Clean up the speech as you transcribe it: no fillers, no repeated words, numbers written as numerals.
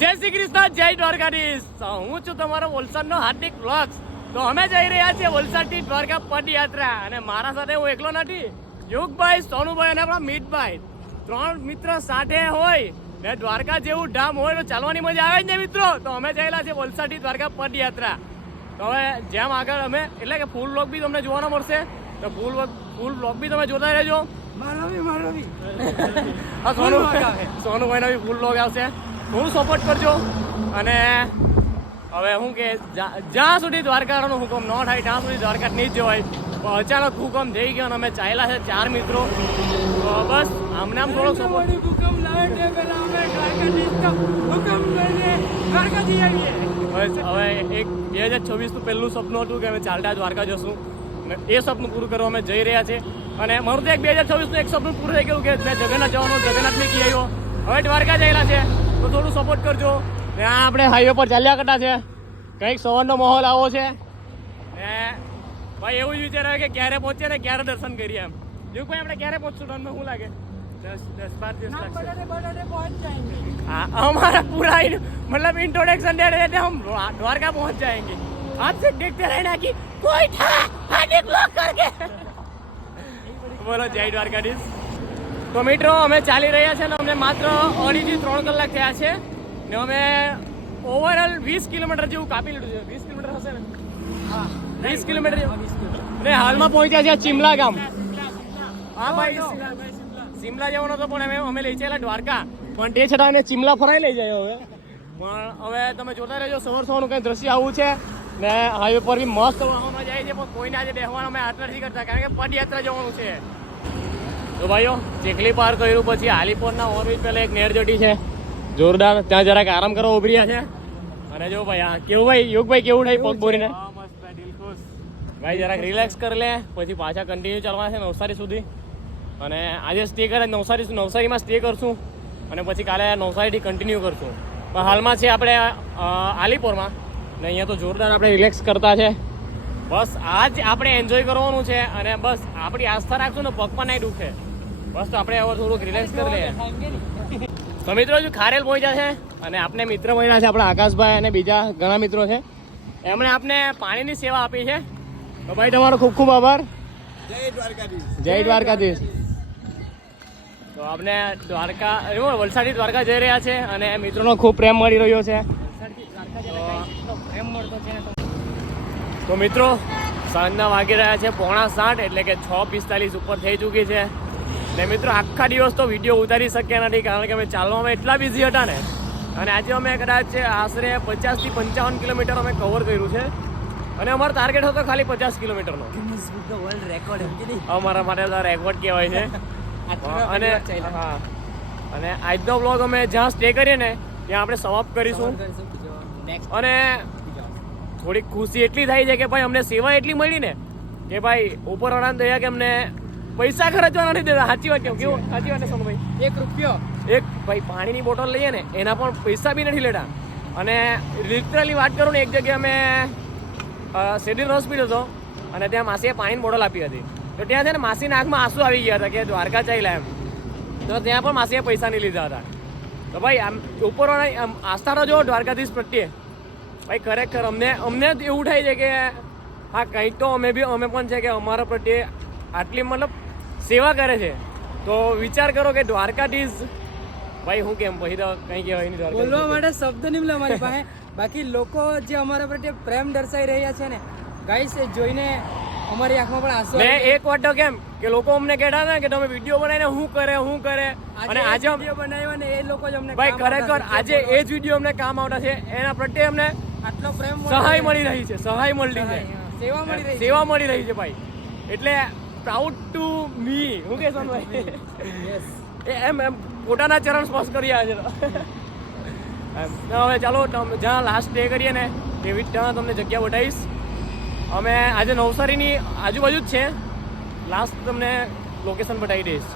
જય શ્રી કૃષ્ણ, જય દ્વારકાધીશ. હું છું તમારો વલસાડનો હાર્દિક વ્લોગ્સ. તો અમે જઈ રહ્યા છીએ વલસાડથી દ્વારકા પદયાત્રા અને મારા સાથે હું એકલો નથી, યુગભાઈ, સોનુભાઈ અને આપણા મીતભાઈ, 3 મિત્ર સાથે હોય ને દ્વારકા જેવું ધામ હોય તો ચાલવાની મજા આવે જ ને મિત્રો. તો અમે જયેલા છે વલસાડથી દ્વારકા પદયાત્રા. તો હવે જેમ આગળ અમે એટલે કે ફૂલ વ્લોગ બી તમને જોવાનો મળશે, તો ફૂલ વ્લોગ બી તમે જોતા રહેજો. સોનુભાઈનો બી ફૂલ વ્લોગ આવશે, થોડું સપોર્ટ કરજો. અને હવે શું કે જ્યાં સુધી દ્વારકાનો હુકમ ન થાય ત્યાં સુધી દ્વારકા નહીં જ જવાય. પણ અચાનક હુકમ થઈ ગયો અને અમે ચાલ્યા છે 4 મિત્રો. તો બસ આમને આમ થોડો સપોર્ટ. બસ હવે એક 2026નું પહેલું સપનું હતું કે અમે ચાલતા દ્વારકા જશું, એ સપનું પૂરું કરવા અમે જઈ રહ્યા છીએ. અને મારું તો એક 2026નું એક સપનું પૂરું થઈ ગયું કે મેં જગન્નાથ જવાનું, જગન્નાથ મેં કી આવ્યો, હવે દ્વારકા જયેલા છે. તો થોડું સપોર્ટ કરજો. ત્યાં આપણે હાઈવે પર ચાલ્યા કરતા છે, કંઈક સવારનો માહોલ આવો છે ને ભાઈ એવું જ વિચારાય કે ક્યારે પહોંચીએ ને ક્યારે દર્શન કરીએ એમ. જો ભાઈ આપણે ક્યારે પહોંચશું તમને શું લાગે? 10-12 દિવસ લાગશે. हाँ हमारा पूरा मतलब इंट्रोडक्शन दे रहे थे हम द्वारका पहुंच जाएंगे. आपसे देखते रहना कि कोई था हार्दिक व्लॉग करके. બોલો જય દ્વારકાધીશ. તો મિત્રો અમે ચાલી રહ્યા છે ને અમને માત્ર 2.5 થી 3 કલાક થયા છે ને અમે ઓવરઓલ 20 કિલોમીટર જેવું કાપી લીધું છે. 20 કિલોમીટર હશે ને? હા 20 કિલોમીટર ને હાલમાં પહોંચ્યા છે ચિમલા ગામ. હા ભાઈ સિમલા જવાનો હતો પણ અમે લઈ ચાલ્યા દ્વારકા, પણ તે છતાં એને ચિમલા ફરાઈ લઈ જાય. હવે પણ હવે તમે જોતા રહેજો, સવારનું કંઈ દ્રશ્ય આવું છે ને હાઈવે પર બી મસ્ત વાહનો જાય છે, પણ કોઈને આજે બેસવાનું અમે આટલા નથી કરતા કારણ કે પદયાત્રા જવાનું છે. તો ભાઈઓ ચીખલી પાર કર્યું પછી આલીપોરના ઓવરબ્રિજ પહેલાં એક નેર જટી છે જોરદાર, ત્યાં જરાક આરામ કરવા ઉભરી રહ્યા છે. અને જો ભાઈ હા કેવું ભાઈ યુગભાઈ કેવું થાય પગ બોરીને? ભાઈ જરાક રિલેક્સ કરી લે પછી પાછા કન્ટિન્યુ ચાલવાના છે નવસારી સુધી. અને આજે સ્ટે કરે નવસારીમાં સ્ટે કરશું અને પછી કાલે નવસારીથી કન્ટિન્યુ કરશું. પણ હાલમાં છે આપણે આલીપોરમાં ને અહીંયા તો જોરદાર આપણે રિલેક્સ કરતા છે. બસ આજ આપણે એન્જોય કરવાનું છે અને બસ આપણી આસ્થા રાખશું ને પગ પણ નહીં દુખે. બસ તો આપણે હવે થોડુંક રિલેક્સ કરી લઈએ. તો મિત્રો હજુ ખારેલ પહોંચ્યા છે અને આપણે મિત્ર મળ્યા છે આપણા આકાશભાઈ અને બીજા ઘણા મિત્રો છે, એમણે આપને પાણીની સેવા આપી છે. તો ભાઈ તમારો ખૂબ ખૂબ આભાર. જય દ્વારકાધીશ. જય દ્વારકાધીશ. તો આપણે દ્વારકા વલસાડથી દ્વારકા જઈ રહ્યા છે અને મિત્રોનો ખૂબ પ્રેમ મળી રહ્યો છે. તો મિત્રો સાંજના વાગી રહ્યા છે 6:45 એટલે કે 6:45 ઉપર થઈ ચૂકી છે. ને મિત્રો આખા દિવસ તો વિડીયો ઉતારી શક્યા નથી કારણ કે અમે ચાલવામાં એટલા બિઝી હતા ને. અને આજે અમે કદાચ આશરે 50 થી 55 કિલોમીટર અમે કવર કર્યું છે અને અમારો ટાર્ગેટ હતો ખાલી 50 કિલોમીટરનો. અમારા માટે તો રેકોર્ડ કહેવાય છે. અને હા, અને આજનો બ્લોગ અમે જ્યાં સ્ટે કરીએ ને ત્યાં આપણે સમાપ્ત કરીશું. અને થોડીક ખુશી એટલી થાય છે કે ભાઈ અમને સેવા એટલી મળી ને કે ભાઈ ઉપરવાળાને દયા કે અમને પૈસા ખર્ચવા નથી દેતા. સાચી વાત કેવું? સાચી વાત ને સોનુભાઈ? 1 રૂપિયો એક ભાઈ પાણીની બોટલ લઈએ ને એના પણ પૈસા બી નથી લેતા. અને લિટરલી વાત કરું ને એક જગ્યાએ અમે શેરડીનો રસ પીધો હતો અને ત્યાં માસીએ પાણીની બોટલ આપી હતી. તો ત્યાં છે ને માસીના આંખમાં આંસુ આવી ગયા હતા કે દ્વારકા ચાલ્યા એમ. તો ત્યાં પણ માસીએ પૈસા નહીં લીધા હતા. તો ભાઈ આમ ઉપરવાળા આસ્થા તો જો દ્વારકાધીશ પ્રત્યે ભાઈ ખરેખર અમને એવું થાય છે કે હા કંઈક તો અમે પણ છે કે અમારા પ્રત્યે આટલી મતલબ સેવા કરે છે. તો વિચાર કરો કે દ્વારકાધીશ ભાઈ હું કેમ પછી તો કંઈ કહેવાય નહીં. બોલવા માટે શબ્દ નહીં મળે અમારી પાસે. બાકી લોકો જે અમારા પ્રત્યે પ્રેમ દર્શાવી રહ્યા છે ને ગાઈસ, એ જોઈને અમારી આંખમાં પણ આંસુ. મેં એક વાત તો કેમ કે લોકો અમને કહેતા હતા કે તમે વિડીયો બનાવીને શું કરે અને આજે વિડીયો બનાવ્યો ને એ લોકો જ અમને ભાઈ ખરેખર આજે એ જ વિડીયો અમને કામ આવતા છે. એના પ્રત્યે અમને આટલો પ્રેમ સહાય મળી રહી છે, સેવા મળી રહી છે ભાઈ. એટલે પ્રાઉડ ટુ મી. હું કે સોનભાઈ એમ પોતાના ચરણ સ્પર્શ કર્યા છે. હવે ચાલો જ્યાં લાસ્ટ સ્ટે કરીએ ને એવી ત્યાં તમને જગ્યા બતાવીશ. અમે આજે નવસારીની આજુબાજુ જ છે, લાસ્ટ તમને લોકેશન બતાવી દઈશ.